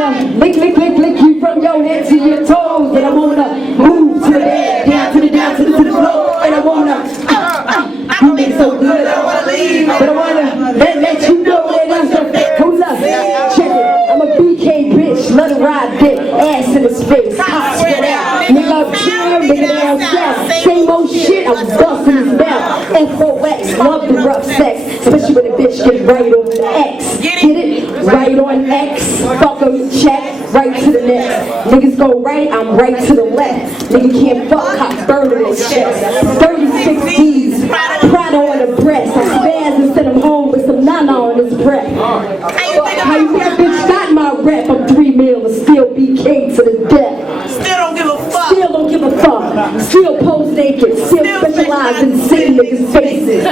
wanna lick you from your head to your toes. And I wanna move to the bed, down to the floor. And I wanna, you make so good, I don't wanna leave. But I wanna let you know that I'm so, hold up, check it. I'm a BK bitch, let her ride dick, ass in his face. I swear that, nigga up here, nigga down south. Same old shit, I'm busting his mouth. FOX, love the rough sex, especially when a bitch get right on the X. Get it? Right on X, fuck em, check, right to the next. Niggas go right, I'm right to the left. Nigga can't fuck, cock burning his chest. 36 D's, Prada on the breast. I spaz and send him home with some nana on his breath. How you think a bitch got my rep? I'm 3 mil and still BK to the death. Still don't give a fuck. Still don't give a fuck. Still pose naked. Still specialize in seeing niggas' faces.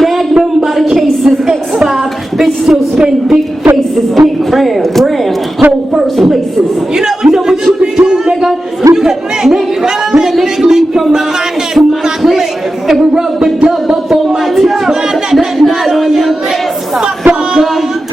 Magnum by the cases. X5. Bitch still spin big faces. Big brand. Whole first places. You know what you can do, nigga? You can lick me from my ass to my clit. And we rub the dub up on my tits. Not on your face. Fucker.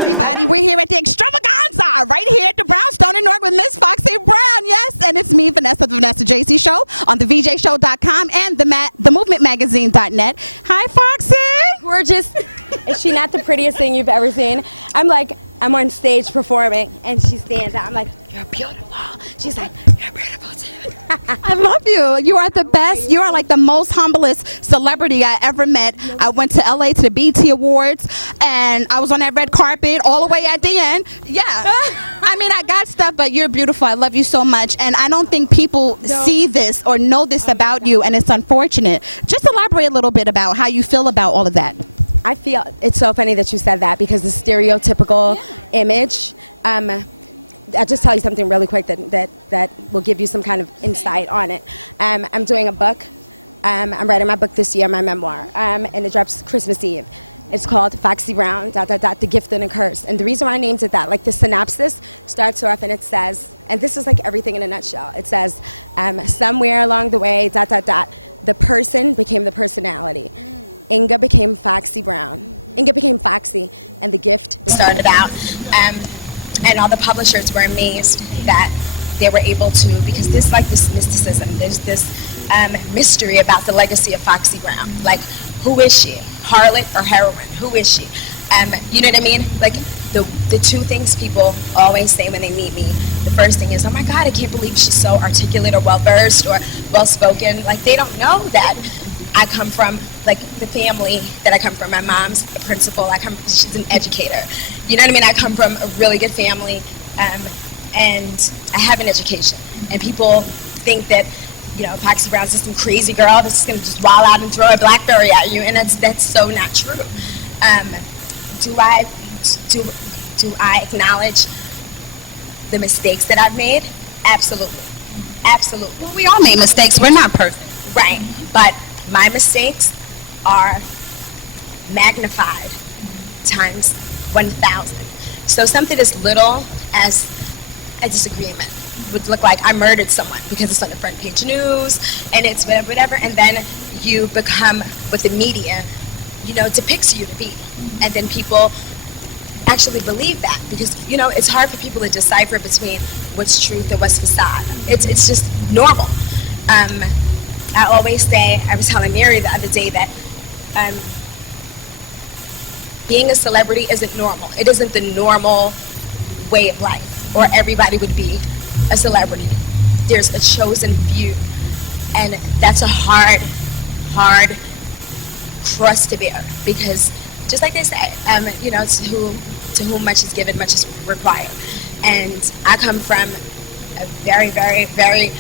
Started out, and all the publishers were amazed that they were able to, because there's like this mysticism, there's this mystery about the legacy of Foxy Brown. Like, who is she? Harlot or heroine? Who is she? You know what I mean? Like, the two things people always say when they meet me, the first thing is, oh my God, I can't believe she's so articulate or well-versed or well-spoken. Like, they don't know that I come from, like, the family that I come from. My mom's a principal. She's an educator. You know what I mean? I come from a really good family, and I have an education. And people think that, you know, Foxy Brown's just some crazy girl that's just going to just wild out and throw a BlackBerry at you, and that's so not true. Do I acknowledge the mistakes that I've made? Absolutely. Absolutely. Well, we all make mistakes. We're not perfect. Right. But my mistakes are magnified times 1,000. So something as little as a disagreement would look like I murdered someone because it's on the front page news and it's whatever, and then you become what the media, you know, depicts you to be. And then people actually believe that, because, you know, it's hard for people to decipher between what's truth and what's facade. It's just normal. I always say, I was telling Mary the other day that being a celebrity isn't normal. It isn't the normal way of life, or everybody would be a celebrity. There's a chosen few, and that's a hard cross to bear, because just like they say, you know, to whom much is given, much is required. And I come from a very, very, very,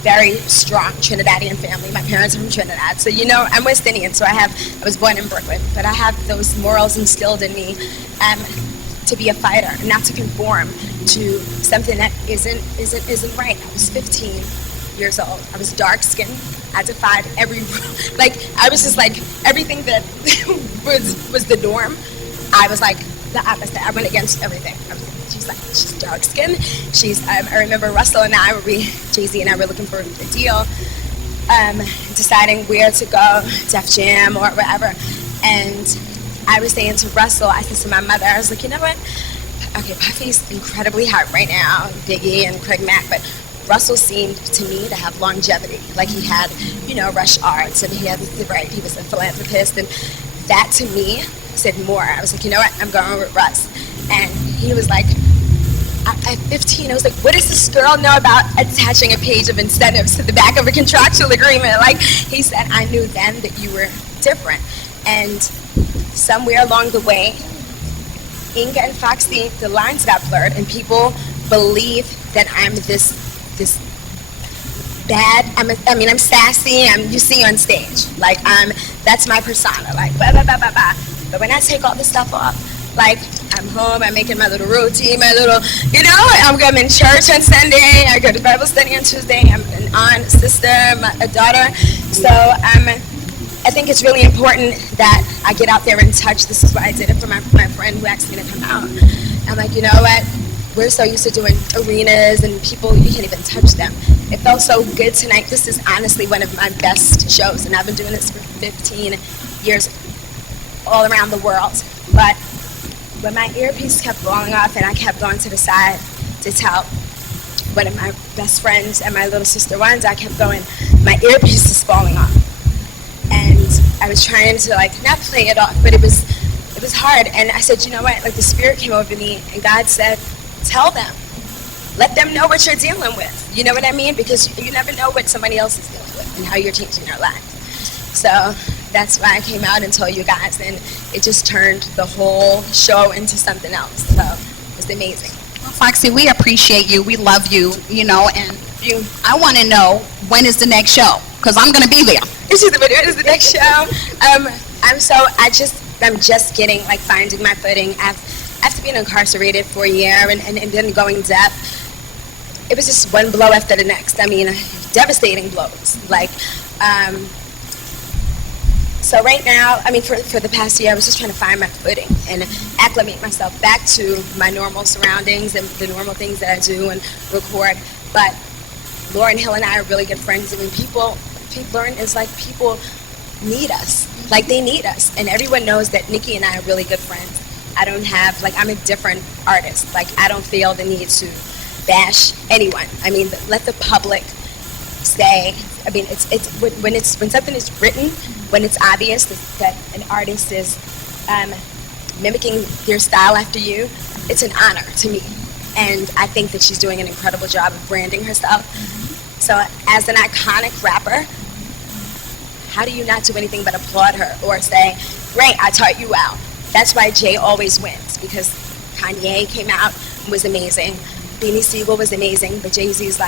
very strong Trinidadian family. My parents are from Trinidad, so, you know, I'm West Indian, so I was born in Brooklyn, but I have those morals instilled in me to be a fighter, not to conform to something that isn't right. I was 15 years old. I was dark skinned. I defied every, like, I was just like, everything that was the norm, I was like the opposite. I went against everything. She's dark skinned. I remember Russell and I, Jay-Z and I were looking for a deal, deciding where to go, Def Jam or wherever. And I was saying to Russell, I said to my mother, I was like, you know what? okay, Puffy's incredibly hot right now, Biggie and Craig Mack, but Russell seemed to me to have longevity. Like he had, Rush Arts, and he was a philanthropist, and that to me said more. I was like, you know what, I'm going with Russ. And he was like, at 15, I was like, what does this girl know about attaching a page of incentives to the back of a contractual agreement? Like, he said, I knew then that you were different. And somewhere along the way, Inga and Foxy, the lines got blurred, and people believe that I'm this bad. I'm sassy. You see on stage, like that's my persona, like blah blah blah blah blah. But when I take all this stuff off, like I'm home, I'm making my little routine, I'm in church on Sunday, I go to Bible study on Tuesday, I'm an aunt, sister, a daughter. So I think it's really important that I get out there and touch. This is why I did it for my friend who asked me to come out. I'm like, you know what? We're so used to doing arenas and people, you can't even touch them. It felt so good tonight. This is honestly one of my best shows, and I've been doing this for 15 years all around the world. But when my earpiece kept falling off and I kept going to the side to tell one of my best friends and my little sister ones, I kept going, my earpiece is falling off. And I was trying to not play it off, but it was hard. And I said, you know what, the Spirit came over me and God said, tell them, let them know what you're dealing with. You know what I mean? Because you never know what somebody else is dealing with and how you're changing their life. So that's why I came out and told you guys, and it just turned the whole show into something else. So it was amazing. Well, Foxy, we appreciate you. We love you, and I want to know, when is the next show? Because I'm going to be there. When is the next show? I'm just getting, finding my footing. After being incarcerated for a year and then going deaf, it was just one blow after the next. Devastating blows. So right now, for the past year, I was just trying to find my footing and acclimate myself back to my normal surroundings and the normal things that I do and record. But Lauryn Hill and I are really good friends. Lauren is people need us. They need us. And everyone knows that Nikki and I are really good friends. I don't have, I'm a different artist. I don't feel the need to bash anyone. Let the public say, it's when something is written, when it's obvious that an artist is mimicking their style after you, it's an honor to me. And I think that she's doing an incredible job of branding herself. So as an iconic rapper, how do you not do anything but applaud her or say, great, I taught you out? That's why Jay always wins, because Kanye came out and was amazing. Beanie Siegel was amazing, but Jay-Z's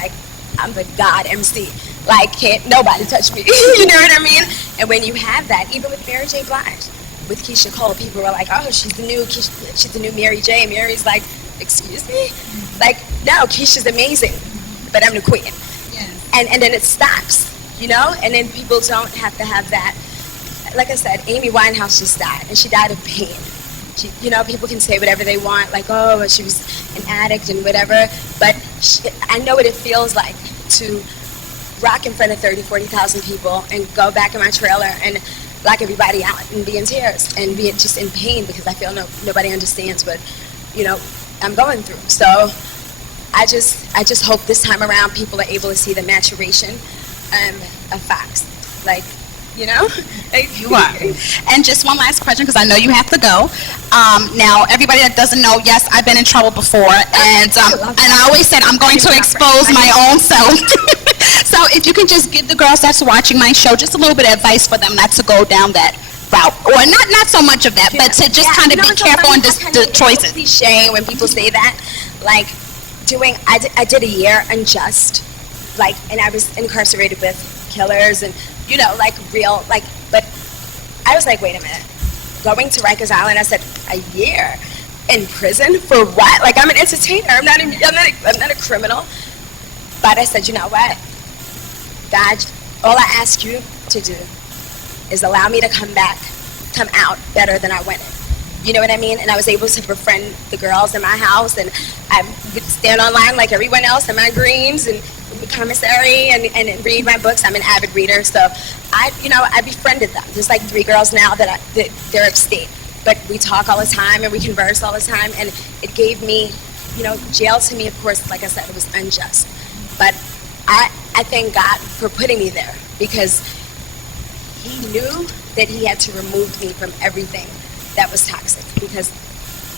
I'm the God MC. Can't nobody touch me. You know what I mean? And when you have that, even with Mary J. Blige, with Keisha Cole, people were like, oh, she's the new Mary J. Mary's excuse me? No, Keisha's amazing, but I'm the queen. Yeah. And then it stops, And then people don't have to have that. Like I said, Amy Winehouse just died, and she died of pain. People can say whatever they want, oh, she was an addict and whatever, but I know what it feels like to rock in front of 30, 40,000 people and go back in my trailer and lock everybody out and be in tears and be just in pain because I feel nobody understands what, I'm going through. So I just hope this time around people are able to see the maturation of Fox. You are. And just one last question, because I know you have to go. Now, everybody that doesn't know, yes, I've been in trouble before, and I always said I'm going to expose my own self. So if you can just give the girls that's watching my show just a little bit of advice for them not to go down that route, or not so much of that, but to just kind of be careful on the choices. It's cliche when people say that. I did a year unjust, and I was incarcerated with killers and real, but I was wait a minute. Going to Rikers Island, I said, a year in prison for what? I'm an entertainer. I'm not a criminal. But I said, you know what? God, all I ask you to do is allow me to come out better than I went in. You know what I mean? And I was able to befriend the girls in my house, and I would stand online like everyone else in my greens and the commissary and read my books. I'm an avid reader, so I befriended them. There's 3 girls now that they're upstate, but we talk all the time and we converse all the time, and it gave me, jail to me, of course, like I said, it was unjust. But I thank God for putting me there, because he knew that he had to remove me from everything that was toxic, because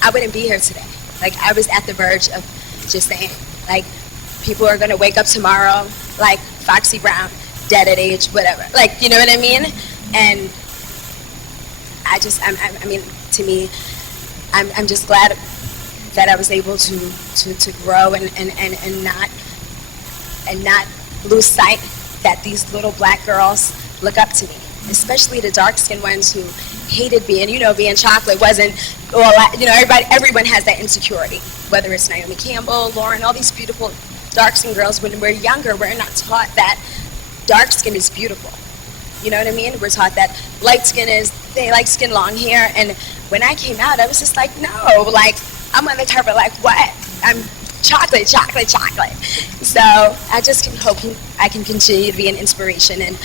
I wouldn't be here today. Like, I was at the verge of just saying, like, people are gonna wake up tomorrow like Foxy Brown, dead at age whatever. Like, you know what I mean? And I mean, to me, I'm just glad that I was able to grow and not lose sight that these little black girls look up to me, especially the dark-skinned ones who hated being chocolate wasn't, well, everyone has that insecurity, whether it's Naomi Campbell, Lauren, all these beautiful dark-skinned girls. When we're younger, we're not taught that dark skin is beautiful. You know what I mean? We're taught that light skin long hair, and when I came out, I was just like, no, like, I'm on the carpet like, what? I'm chocolate. So I just hope I can continue to be an inspiration, and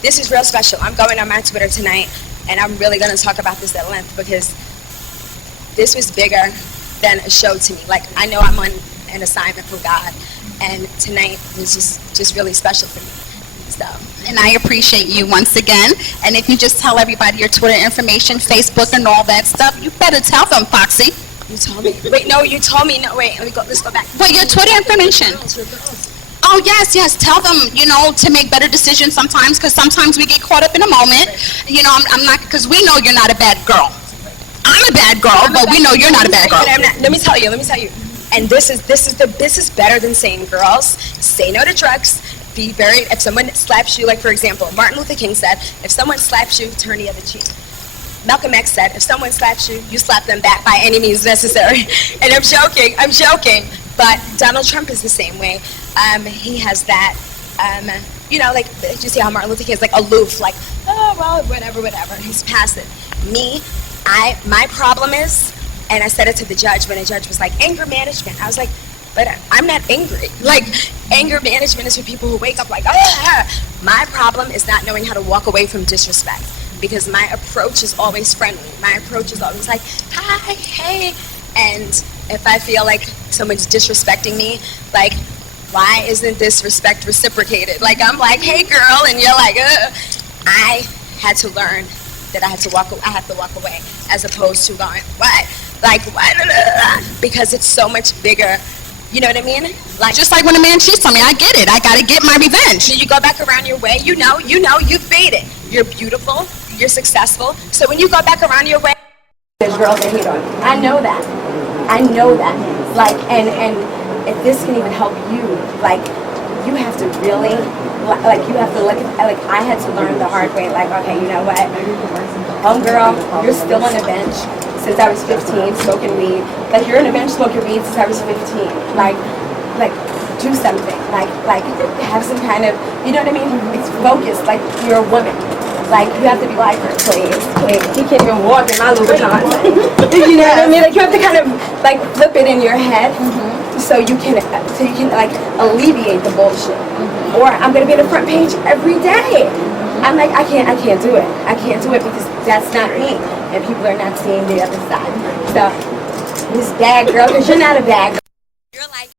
this is real special. I'm going on my Twitter tonight, and I'm really going to talk about this at length, because this was bigger than a show to me. Like, I know I'm on an assignment from God, and tonight was just really special for me. So, and I appreciate you once again. And if you just tell everybody your Twitter information, Facebook, and all that stuff, you better tell them, Foxy. You told me. Wait, no, you told me. No, wait, let's go back. Wait, your Twitter information. Your girls. Oh, yes. Tell them, to make better decisions sometimes, because sometimes we get caught up in a moment. I'm not, because we know you're not a bad girl. I'm a bad girl, but we know you're not a bad girl. Let me tell you. And this is better than saying, girls, say no to drugs. Be very, if someone slaps you, like, for example, Martin Luther King said, if someone slaps you, turn the other cheek. Malcolm X said, if someone slaps you, you slap them back by any means necessary. And I'm joking, but Donald Trump is the same way. He has that, like, did you see how Martin Luther King is like aloof, like, oh, well, whatever, he's passive. My problem is, and I said it to the judge when the judge was like, anger management. I was like, but I'm not angry. Like, anger management is for people who wake up like, ah. My problem is not knowing how to walk away from disrespect, because my approach is always friendly. My approach is always like, hi, hey. And if I feel like someone's disrespecting me, like, why isn't this respect reciprocated? Like, I'm like, hey, girl, and you're like, ugh. I had to learn that I have to walk away, as opposed to going, what? Like, what? Because it's so much bigger. You know what I mean? Like, just like when a man cheats on me, I get it. I gotta get my revenge. You go back around your way. You know, you've made it. You're beautiful. You're successful. So when you go back around your way, there's girls that hate on you. I know that. Like, and if this can even help you, like, you have to really, like, you have to look at, like, I had to learn the hard way. Like, okay, you know what? Homegirl, you're still on the bench since I was 15, smoking weed. Like, you're on the bench smoking weed since I was 15. Like, do something. Like, have some kind of, you know what I mean? It's focused. Like, you're a woman. Like, you have to be like her, please. He can't even walk in my Louboutins. You know what I mean? Like, you have to kind of, like, flip it in your head, so you can like alleviate the bullshit. Or I'm gonna be on the front page every day. I'm like, I can't do it. I can't do it, because that's not me, and people are not seeing the other side. So, this bad girl, because you're not a bad girl.